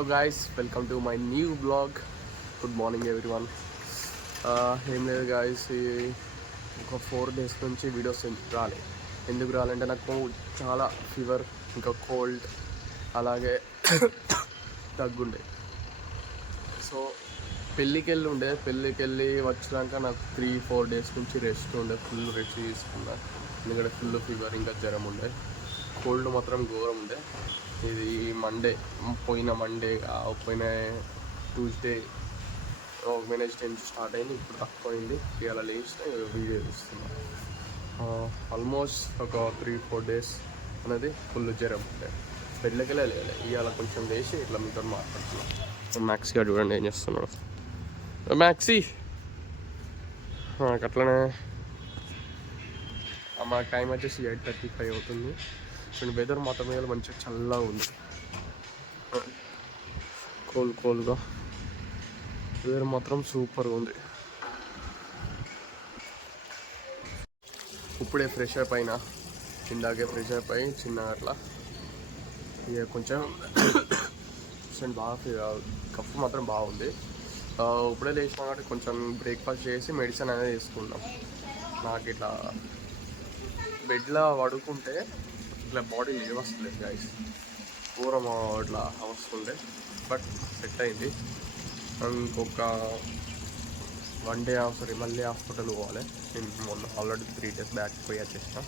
Hello guys, welcome to my new blog. Good morning everyone. ఏం లేదు guys, ఒక 4 days నుంచి వీడియోస్ రాలేదు. ఎందుకు రాలంటే నాకు చాలా ఫీవర్, ఇంకా కోల్డ్, అలాగే దగ్గుండే. సో పెళ్ళికి వెళ్ళి వచ్చినాక నాకు 3-4 days నుంచి రెస్ట్ ఉండే. ఫుల్ రెస్ట్ తీసుకున్నా, ఎందుకంటే ఫుల్ ఫీవర్ ఇంకా జ్వరం ఉండే. కోల్డ్ మాత్రం ఘోరం ఉండే. ఇది పోయిన ట్యూస్డే వెనస్డే నుంచి స్టార్ట్ అయింది. ఇప్పుడు తక్కువ అయింది. ఇవాళ లేచిన వీడియో చూస్తున్నాను. ఆల్మోస్ట్ ఒక 3-4 days అనేది ఫుల్ జ్వరం ఉండే. బెడ్లకి వెళ్ళలేదు. ఇవాళ కొంచెం లేచి ఇట్లా మీతో మాట్లాడుతున్నాను. మ్యాక్సీ గారు చూడండి ఏం చేస్తున్నాడు. మ్యాక్సీ అట్లనే మాకు టైం వచ్చేసి 8:35 అవుతుంది. అండ్ వెదర్ మాత్రం మీద మంచిగా చల్లగా ఉంది, కోల్గా. వెదర్ మాత్రం సూపర్గా ఉంది. ఇప్పుడే ఫ్రెష్ అప్ అయినా, ఇందాకే ఫ్రెష్ అప్ అయ్యి చిన్నగా అట్లా ఇక కొంచెం బాగా కఫ్ మాత్రం బాగుంది. ఇప్పుడే లేచినా కాబట్టి కొంచెం బ్రేక్ఫాస్ట్ చేసి మెడిసిన్ అనేది తీసుకున్నాం. నాకు ఇట్లా బెడ్లో పడుకుంటే ఇట్లా బాడీ వస్తుంది గైస్, పూరం ఇట్లా వస్తుండే. బట్ సెట్ అయింది. ఇంకొక 1 day మళ్ళీ హాస్పిటల్ పోవాలి. నేను మొన్న ఆల్రెడీ 3 days బ్యాక్ పోయి వచ్చేసిన.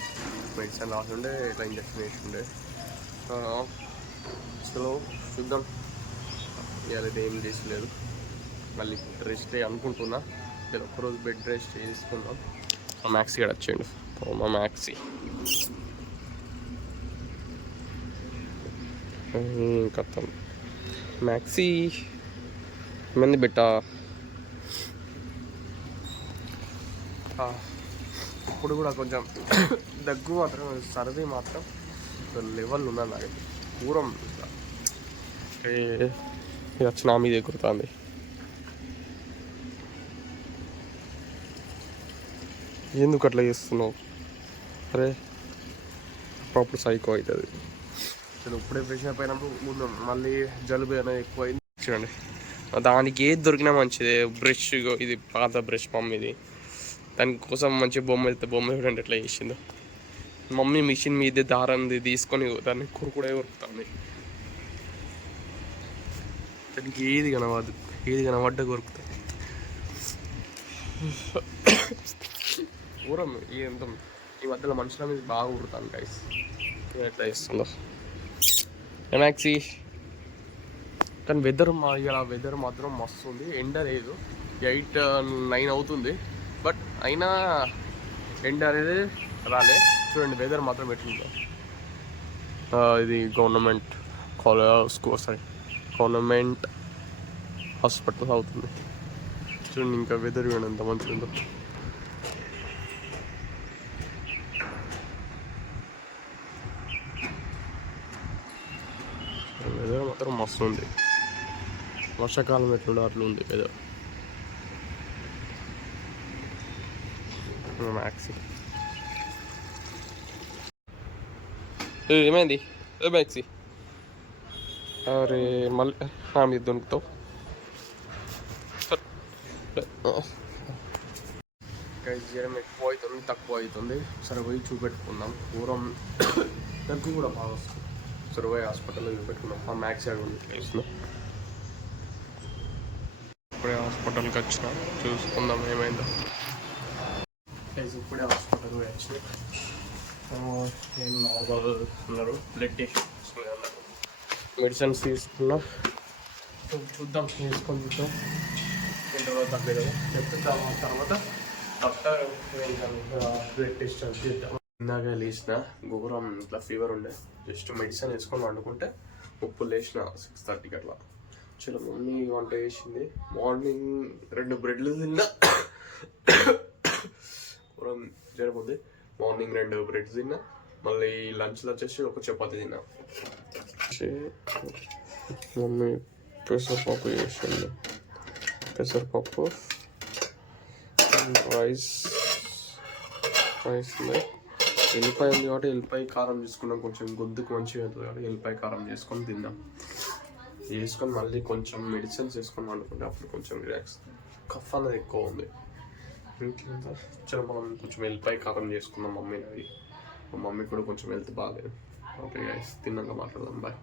మెడిసిన్ రాసుండే, ఇట్లా ఇంజక్షన్ వేస్తుండే. సో చూద్దాం, ఇవాళ ఏం చేసలేదు. మళ్ళీ రెస్ట్ అనుకుంటున్నా. ఇలా ఒక్కరోజు బెడ్ రెస్ట్ చేసుకుందాం. మా మ్యాక్సీ కూడా వచ్చేయండు. మా మ్యాక్సీ కథం. మ్యాక్సీ ఏమైంది బెట్టా? ఇప్పుడు కూడా కొంచెం దగ్గు మాత్రం, సర్ది మాత్రం లెవెల్ ఉన్నది నాకు. పూరం ఇది వచ్చి నా మీద ఎగురుతుంది. ఎందుకు అట్లా చేస్తున్నావు? అరే అప్పుడు సైకో అవుతుంది. నేను ఇప్పుడే ఫ్రెష్ అప్ అయినప్పుడు ముందు మళ్ళీ జలుబు అనేది ఎక్కువ అయింది. చూడండి, దానికి ఏది దొరికినా మంచిదే. బ్రష్, ఇది పాత బ్రష్ మమ్మీది. దానికోసం మంచి బొమ్మ చూడండి ఎట్లా చేసిందో. మమ్మీ మిషన్ మీదే దారాన్ని తీసుకొని దాన్ని కూడా కొరుకుతుంది. దానికి ఏది కనబడ్డ కొరుకుతుంది. ఊరం ఈ మధ్యలో మనుషుల మీద బాగా ఊరుతాను గైస్. ఎట్లా చేస్తుందో మ్యాక్సీ. కానీ వెదర్ మాత్రం మస్తు ఉంది. ఎండ లేదు, 8-9 అవుతుంది. బట్ అయినా ఎండ అనేది రాలే. చూడండి వెదర్ మాత్రం ఎట్లుందో. ఇది గవర్నమెంట్ హాస్పిటల్ అవుతుంది. చూడండి ఇంకా వెదర్ చూడండి ఎంత మంచిగా ఉందో. వెదర్ మాత్రం మస్తు ఉంది. వర్షాకాలం ఎట్లుండో అట్లా ఉంది వెదర్. మ్యాక్సీ ఏమైంది మ్యాక్సీ? అరే మళ్ళీ నా మీద దొరుకుతావు. జ్వరం ఎక్కువ అవుతుంది, తక్కువ అవుతుంది. సరే పోయి చూపెట్టుకుందాం. పూర్వం దగ్గు కూడా బాగా వస్తుంది. సరే పోయి హాస్పిటల్లో చూపెట్టుకున్నాం. మా మ్యాక్సీ అడుగుంది తెలుసుకున్నాం. ఇప్పుడే హాస్పిటల్కి వచ్చిన, చూసుకుందాం ఏమైందో. ఇప్పుడే హాస్పిటల్ పోయి వచ్చి ఏం నార్మల్ ఉన్నారు, బ్లడ్ టెస్ట్ అన్నారు, మెడిసిన్స్ తీసుకున్నా. చూద్దాం, తీసుకొని చూద్దాం ఏంటో తగ్గలేదు. తర్వాత డాక్టర్ బ్లడ్ టెస్ట్ చేద్దాం. ఇందాక లేచిన ఘోరం ఇట్లా ఫీవర్ ఉండే. జస్ట్ మెడిసిన్ వేసుకొని వండుకుంటే ఉప్పు లేచిన 6:30కి అట్లా. చలో మమ్మీ వంట చేసింది. మార్నింగ్ 2 బ్రెడ్లు తిన్నా. ఘోరం జ్వరం ఉంది. మార్నింగ్ 2 బ్రెడ్స్ తిన్నా. మళ్ళీ లంచ్లో వచ్చేసి ఒక చపాతి తిన్నా. మమ్మీ పెసరపప్పు చేసింది. పెసరపప్పు, రైస్ ఉన్నాయి. ఎల్లిపాయ ఉంది కాబట్టి ఎల్లిపాయ కారం చేసుకున్నాం. కొంచెం గొంతుకు మంచిగా అవుతుంది కాబట్టి ఎల్లిపాయ కారం చేసుకొని తిన్నాం. వేసుకొని మళ్ళీ కొంచెం మెడిసిన్స్ వేసుకొని వండుకుంటే అప్పుడు కొంచెం రిలాక్స్. కఫ్ అనేది ఎక్కువ ఉంది. ఇంట్లో చాలా మనం కొంచెం వెల్లిపాయ కారం చేసుకున్నాం మమ్మీని. అది మా మమ్మీ కూడా కొంచెం హెల్త్ బాగాలేదు. ఓకే గైస్, తిన్నాక మాట్లాడదాం. బాయ్.